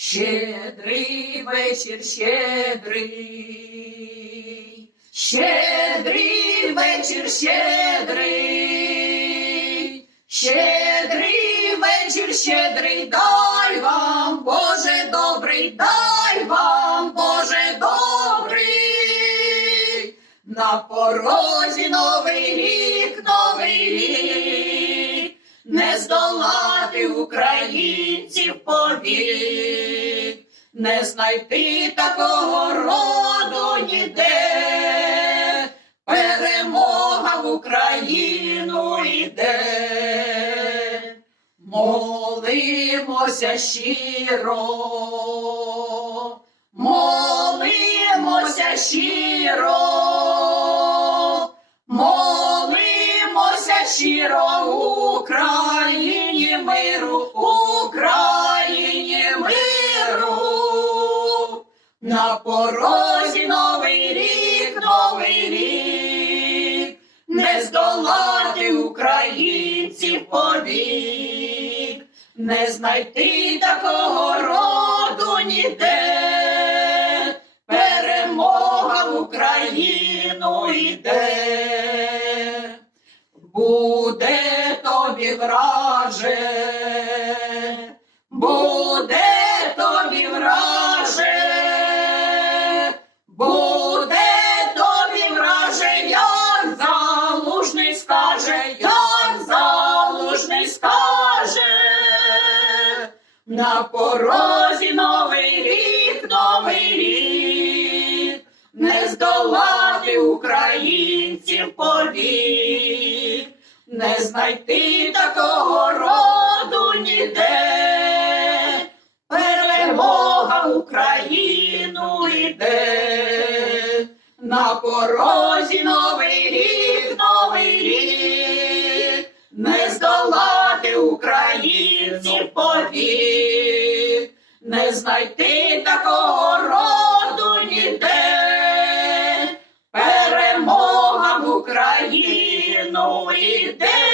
Щедрий вечір, щедрий, щедрий вечір, щедрий, щедрий вечір, щедрий, дай вам, Боже добрий, дай вам, Боже добрий, на порозі новий рік, не здолати українців повік, не знайти такого роду ніде, перемога в Україну йде. Молимося щиро, молимося щиро, щиро Україні На порозі новий рік, новий рік, не здолати українців повік, не знайти такого роду ніде, перемога в Україну йде. Буде тобі враже, буде тобі враже, На порозі новий рік, новий рік, не здолати українців повік, не знайти такого роду ніде, перемога Україну йде, на порозі новий рік, новий рік, не здолати українців повік, не знайти такого роду ніде, перемога в Україну йде.